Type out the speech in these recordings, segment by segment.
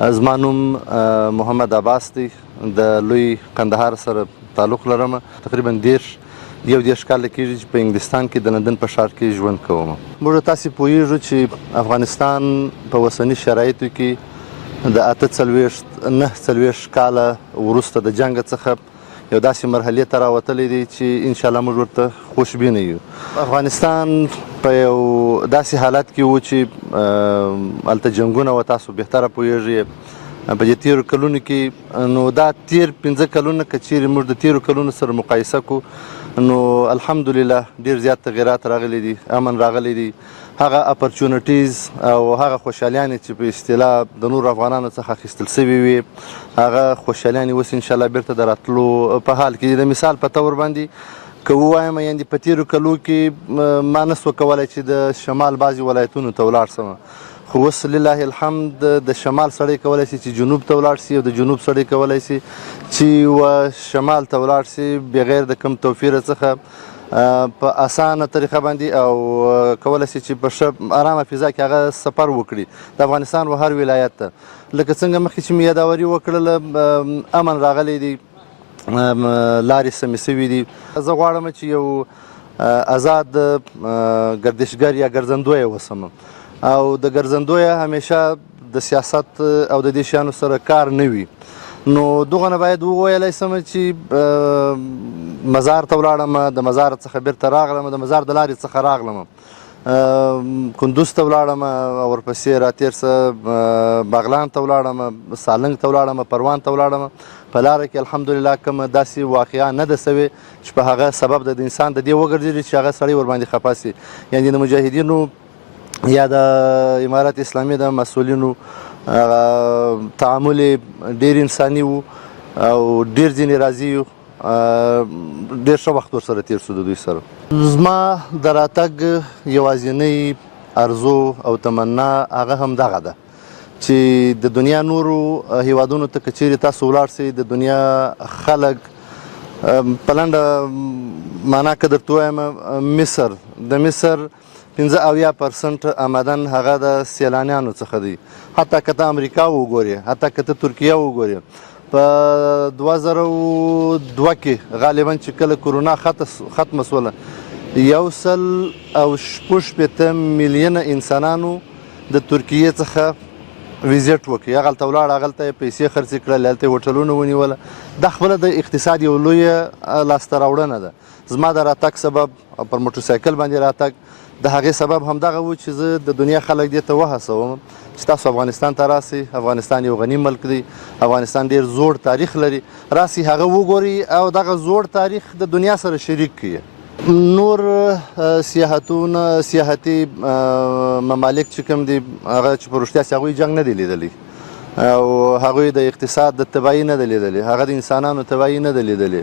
زما نوم محمد عباس دی. د لوی قندهار سره تعلق لرم. تقریبا یو دېرش کاله کېږي چې په انګلستان کې د لندن په ښار کې ژوند کوم. موږ تاسې پوهیږو چې افغانستان په اوسني شرایطو کې د 48 کاله وروسته د جنګ څخه یو داسې مرحلې ته راوتلی دی چې انشاءالله موږ ورته خوشبینه یو. افغانستان په یو داسې حالت کې و چې هلته جنګونه و، تاسو بهتره پوهیږئ. په دې تېرو کلونو کې نو دا تېر 5 کلونه که چیرې موږ د تېرو کلونو سره مقایسه کړو نو الحمدلله ډېر زیات تغیرات راغلي دي، امن راغلی دی. هغه اپرچونټیز او هغه خوشحالیانې چې په اصطلاح د نورو افغانانو څخه اخیستل سوي وي، هغه خوشحالیانې اوس انشاءالله بیرته د راتلو په حال کې. د مثال په طور باندې که ووایم یعنې په تېرو کلو کې ما نسو کولی چې د شمال بعضې ولایتونو ته ولاړ سم، خو اوس لله الحمد د شمال سړی کولی شي چې جنوب ته ولاړ شي او د جنوب سړی کولی شي چې شمال ته ولاړ شي بغیر د کوم توفیره څخه په اسانه طریقه باندې، او کولی شي چې په ښه ارامه فضا کې هغه سفر وکړي د افغانستان و هر ولایت ته. لکه څنګه مخکې چې مې یاداوري وکړله، امن راغلی دی، لارې سمې سوي دي. زه غواړم چې یو آزاد ګردشګر یا ګرځندویه وسم، او د ګرځندویه همیشه د سیاست او د دې شیانو سره کار نه وي. نو دغه نه باید وویلی سم چې مزار ته ولاړم، د مزار څخه بیرته راغلم، د مزار د لارې څخه راغلم، کندوز ته ولاړم، ورپسې راتېر سه بغلان ته ولاړم، سالنګ ته ولاړم، پروان ته ولاړم. په لاره کې الحمدلله کومه داسې واقعه نه ده سوې چې په هغه سبب د انسان د دې وګرځېدي چې هغه سړی ورباندې خفه سي. یعنې د مجاهدینو یا د امارت اسلامي د مسؤلینو تعامل ډېر انساني و او ډېر ځینې راضي یو، ډېر ښه وخت ورسره تېر شو د دوی سره. زما د راتګ یوازینۍ ارزو او تمنا هغه همدغه ده چې د دنیا نورو هیوادونو ته که چیرې تاسو ولاړ سئ، د دنیا خلک په لنډه معنا که درته ووایم مصر، د مصر 75% آمدن هغه د سیلانیانو څخه دی. حتی که ته امریکا وګورې، حتی که ته ترکیه وګورې، په 2002 کې غالبا چې کله کرونا ختمه سوله 1.6 میلیونه انسانانو د ترکیې څخه ویزیټ وکړي، هغلته ولاړ، هغلته یې پیسې خرڅې کړل، هلته یې هوټلونه ونیوله. دا خپله د اقتصاد یو لویه لاسته راوړنه ده. زما د راتګ سبب او پر موټرسایکل باندې راتګ د هغې سبب همدغه و چې زه د دنیا خلک دې ته وهڅوم چې تاسو افغانستان ته راسئ. افغانستان یو غني ملک دی، افغانستان ډېر زوړ تاریخ لري، راسئ هغه وګورئ او دغه زوړ تاریخ د دنیا سره شریک کړئ. نور سیاحتي ممالک چې کوم دي هغه چې په رښتیا چې هغوی جنګ نه دی لیدلی او هغوی د اقتصاد د تباهي نه دی لیدلی، هغه د انسانانو تباهي نه دی لیدلی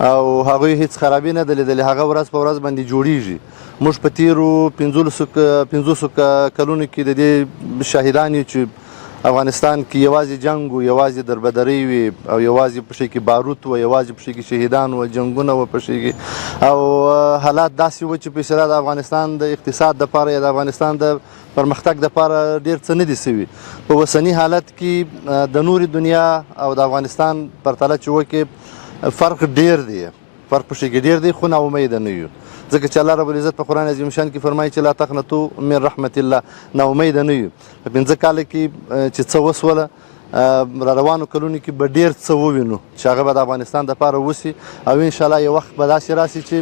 او هغوی هیڅ خرابي نه دی لیدلی، هغه ورځ په ورځ باندې جوړیږي. موږ په تېرو 500 کلونو کې د دې شاهدان یو چې افغانستان کې یوازې جنګ و، یوازې دربدرۍ وي او یوازې په شي کې باروت و، یوازې په شي کې شهیدان و، جنګونه و په شي کې، او حالات داسې و چې په اصطلاح د افغانستان د اقتصاد دپاره یا د افغانستان د پرمختګ دپاره ډېر څه نه دي سوي. په اوسني حالت کې د نورې دنیا او د افغانستان پرتله چې وکړې فرق ډېر دی، فرق په شي کې ډېر دی، خو ناامیده نه یو. ځکه چې الله رب العزت په قرآن عظیم شان کې فرمایي چې لا تقنطوا من رحمت الله، ناامیده نه یو. په 5 کاله کې چې څه وسوله، را روانو کلونو کې به ډېر څه ووینو چې هغه به د افغانستان دپاره وسي، او انشاءالله یو وخت به داسې راسي چې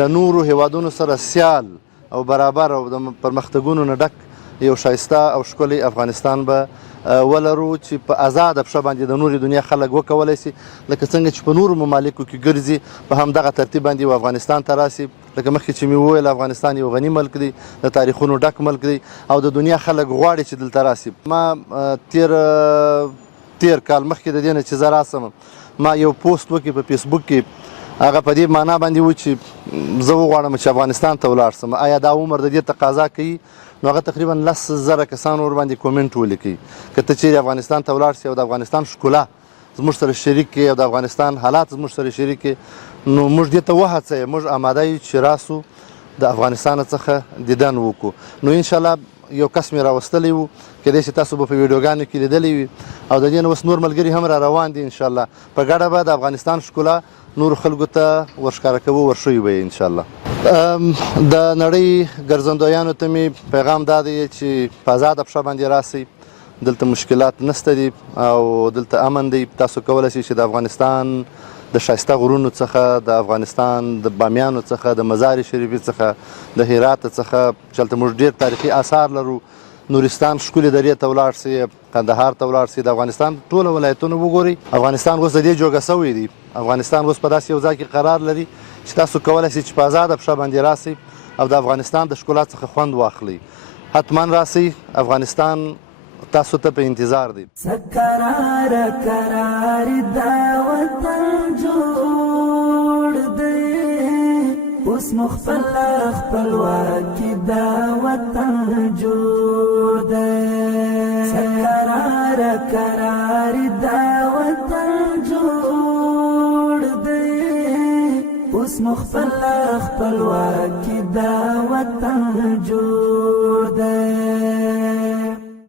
د نورو هیوادونو سره سیال او برابر او د پرمختګونو نه ډک یو ښایسته او ښکلی افغانستان به ولرو چې په آزاده پښه باندې د نورې دنیا خلک وکولی شي لکه څنګه چې په نورو ممالکو کې ګرځي، په همدغه ترتیب باندې یو افغانستان ته راسي. لکه مخکې چې مې وویل افغانستان یو غني ملک دی، د تاریخونو ډک ملک دی او د دنیا خلک غواړي چې دلته راسي. ما تیر کال مخکې د دې نه چې زه راسم، ما یو پوسټ وکړي په فیسبوک کې، هغه په دې معنا باندې و چې زه وغواړم چې افغانستان ته ولاړ سم. آیا دا عمر د دې تقاضا کوي؟ نو هغه تقریبا 10,000 کسان ورباندې کومنټ ولیکي. که ته چیرې افغانستان ته ولاړ سې او د افغانستان ښکلا زموږ سره شریک کړې او د افغانستان حالات زموږ سره شریک کړې، نو موږ دې ته وهڅوئ، موږ آماده یو چې راسو د افغانستان څخه دیدن وکړو. نو انشاءالله یو کس مې راوستلی و، کیدای شي تاسو به په ویډیوګانو کې لیدلی وي، او د دې نه اوس نور ملګري هم را روان دي انشاءالله. په ګډه به د افغانستان ښکلا نورو خلکو ته ورښکاره کوو، ورښیو به یې انشاءالله. د نړۍ ګرځندویانو ته مې پیغام دا دی چې په ازاده پښه باندې راسئ، دلته مشکلات نشته دي او دلته امن دی. تاسو کولی شئ چې د افغانستان د ښایسته غرونو څخه، د افغانستان د بامیانو څخه، د مزار شریفي څخه، د هرات څخه چې هلته موږ ډېر تاریخي آثار لرو، نورستان ښکلې درې ته ولاړ شئ، کندهار ته ولاړ شئ، د افغانستان ټوله ولایتونه وګورئ. افغانستان اوس د دې جوګه سوی دی، افغانستان اوس په داسې یو ځای کې قرار لري چې تاسو کولی شئ چې په ازاده پښه باندې راسئ او د افغانستان د ښکلا څخه خوند واخلئ. حتما راسئ، افغانستان تاسو ته په انتظار دی. سکرار کرار دا وطن جوړ دی، اوس مخفل خپلواکي دا وطن جوړ دی. سکرار کرار دا وطن جوړ دی، اوس مخفل خپلواکي دا وطن جوړ